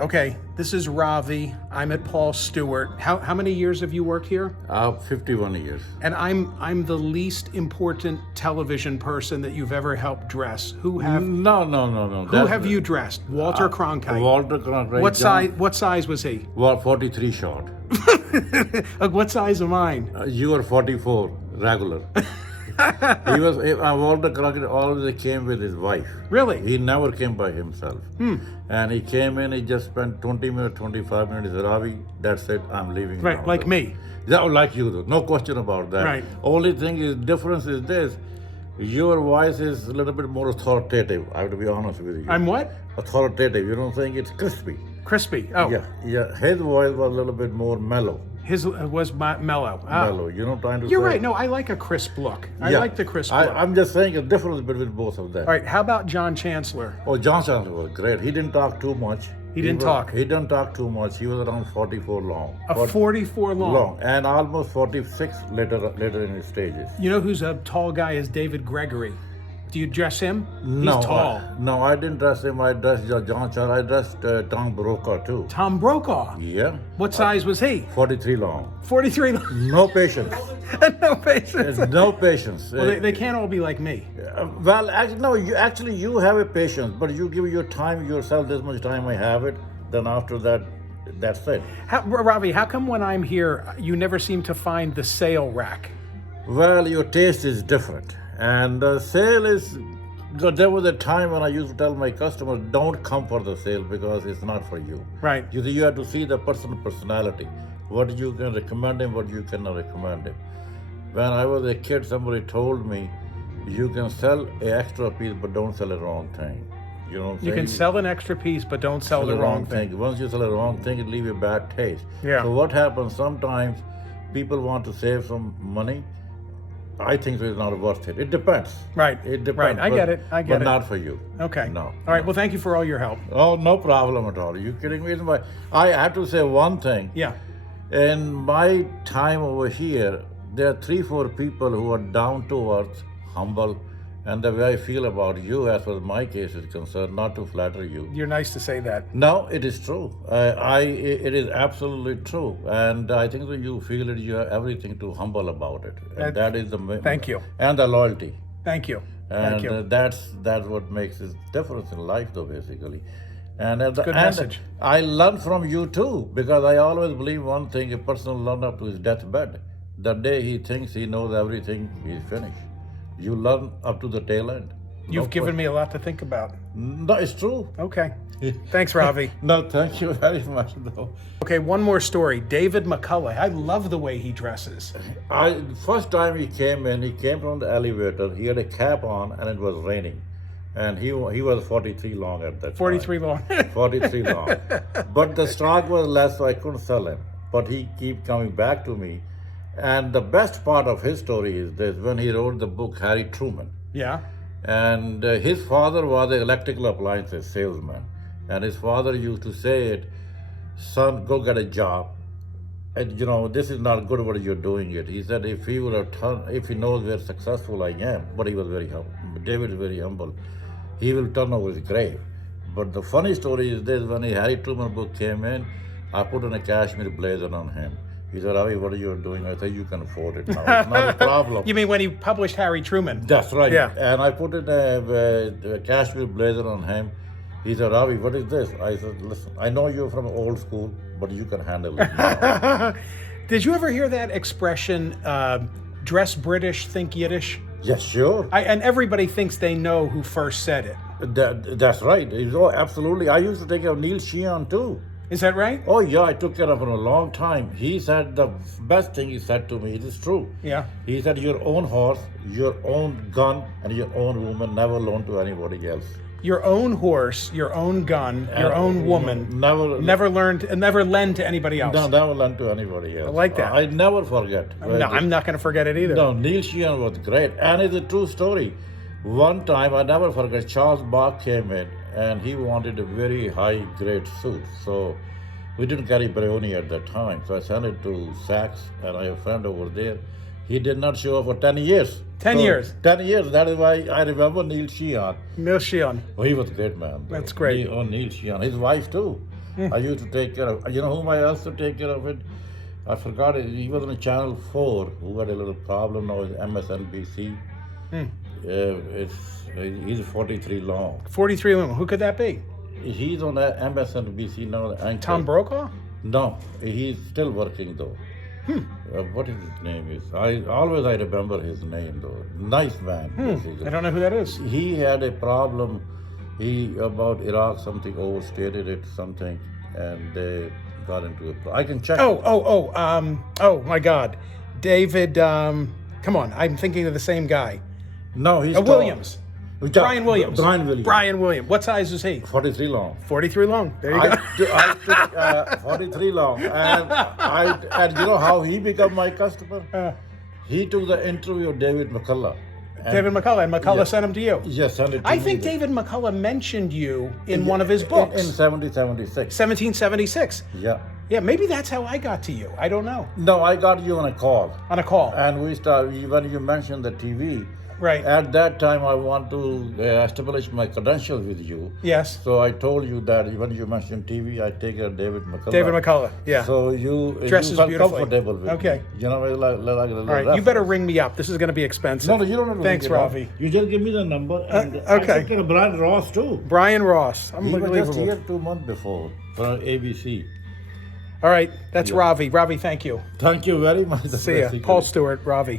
Okay, this is Ravi. I'm at Paul Stuart. How many years have you worked here? 51 years. And I'm the least important television person that you've ever helped dress. Who have No. you dressed? Walter Cronkite. Walter Cronkite. What size was he? Well, 43 short. What size am I? You were 44 regular. He was Walter Cronkite always came with his wife. Really? He never came by himself. And he came in, he just spent 20 minutes, 25 minutes. He said, Ravi, that's it, I'm leaving Right, now. like me. Yeah, like you do. No question about that. Right. Only thing is, difference is this. Your voice is a little bit more authoritative, I have to be honest with you. I'm what? Authoritative. You don't think it's crispy. Crispy. Oh, Yeah. His voice was a little bit more mellow. his was mellow. Ah. Mellow. You know, trying to You're say. right. No, I like a crisp look. I Yeah. like the crisp look. I'm just saying a difference between both of them. All right, how about John Chancellor? Oh, Johnson was great. He didn't talk too much. He didn't talk? He didn't talk too much. He was around 44 long. 44 long. And almost 46 later in his stages. You know who's a tall guy is David Gregory. Do you dress him? No, He's tall. no, I didn't dress him. I dressed John Charles. I dressed Tom Brokaw too. Tom Brokaw. Yeah. What size was he? 43 long. 43 long. No patience. No patience. No patience. Well, they can't all be like me. Well, actually, no. You have a patience, but you give your time yourself. This much time I have it. Then after that, that's it. Ravi, how come when I'm here, you never seem to find the sale rack? Well, your taste is different. And the sale is, there was a time when I used to tell my customers, don't come for the sale because it's not for you. Right. You have to see the person's personality. What you can recommend him, what you cannot recommend him. When I was a kid, somebody told me, you can sell an extra piece, but don't sell a wrong thing. You know what I'm saying? You can sell an extra piece, but don't sell the wrong thing. Once you sell a wrong thing, it leaves a bad taste. Yeah. So what happens, sometimes people want to save some money. I think it's not worth it. It depends. Right. It depends. Right. I get it. But not for you. Okay. No. All right. Well, thank you for all your help. Oh, no problem at all. Are you kidding me? I have to say one thing. Yeah. In my time over here, there are 3-4 people who are down to earth, humble, and the way I feel about you, as far as my case is concerned, not to flatter you. You're nice to say that. No, it is true. It is absolutely true, and I think that you feel it. You have everything to humble about it, and that is the Thank you. And the loyalty. Thank you. And Thank you. that's what makes a difference in life, though, basically. And at the Good end, message. I learn from you too, because I always believe one thing: a person will learn up to his deathbed. The day he thinks he knows everything, he's finished. You learn up to the tail end. You've given me a lot to think about. No, it's true. Okay. Thanks, Ravi. No, thank you very much, though. Okay, one more story. David McCullough. I love the way he dresses. First time he came from the elevator. He had a cap on, and it was raining, and he was 43 long at that 43 long. time. 43 long. But the stock was less, so I couldn't sell him. But he keep coming back to me. And the best part of his story is this: when he wrote the book Harry Truman. Yeah. And his father was an electrical appliances salesman. And his father used to say it, son, go get a job. And this is not good what you're doing it. He said if he knows where successful I am, but he was very humble. David is very humble. He will turn over his grave. But the funny story is this: when the Harry Truman book came in, I put on a cashmere blazer on him. He said, Ravi, what are you doing? I said, you can afford it now. It's not a problem. You mean when he published Harry Truman? That's right. Yeah. And I put in a cashmere blazer on him. He said, Ravi, what is this? I said, listen, I know you're from old school, but you can handle it now. Did you ever hear that expression, dress British, think Yiddish? Yes, sure. And everybody thinks they know who first said it. That's right. Oh, absolutely. I used to take care of Neil Sheehan too. Is that right? Oh, yeah, I took care of him a long time. He said the best thing he said to me, it is true. Yeah. He said, your own horse, your own gun, and your own woman, never loan to anybody else. Your own horse, your own gun, your own woman. Never lend to anybody else. No, never lend to anybody else. I like that. I never forget. No, I'm not going to forget it either. No, Neil Sheehan was great. And it's a true story. One time, I never forget, Charles Bach came in and he wanted a very high grade suit. So we didn't carry Brioni at that time. So I sent it to Saks, and I have a friend over there. He did not show up for 10 years. 10 years? 10 years. That is why I remember Neil Sheehan. Neil Sheehan. Oh, he was a great man. That's great. Neil Sheehan. His wife too. I used to take care of. You know whom I also take care of it? I forgot it. He was on Channel 4 who had a little problem now with MSNBC. He's 43 long. 43 long. Who could that be? He's on MSNBC now. Anchor. Tom Brokaw? No, he's still working though. What is his name? I remember his name though. Nice man. I don't know who that is. He had a problem. About Iraq something overstated it something, and they got into it. I can check. Oh my God, David. Come on, I'm thinking of the same guy. No, he's Williams. Brian Williams. Brian Williams. What size is he? 43 long. 43 long. There you go. I took 43 long, and you know how he became my customer? He took the interview of David McCullough. David McCullough, and McCullough sent him to you. Yes, sent it to I me. think David McCullough mentioned you in one of his books. In 1776. 1776. Yeah. Yeah, maybe that's how I got to you. I don't know. No, I got you on a call. On a call. And when you mentioned the TV, right. At that time, I want to establish my credentials with you. Yes. So I told you that when you mentioned TV, I take care of David McCullough. David McCullough, yeah. So you dresses felt beautifully. comfortable with okay. me. You know, like all right, you better ring me up. This is going to be expensive. No, you don't have to Thanks, Ravi. You just give me the number. And okay. I took care of Brian Ross too. Brian Ross. He was just here 2 months before for ABC. All right, that's Ravi. Ravi, thank you. Thank you very much. See ya. Paul Stuart, Ravi.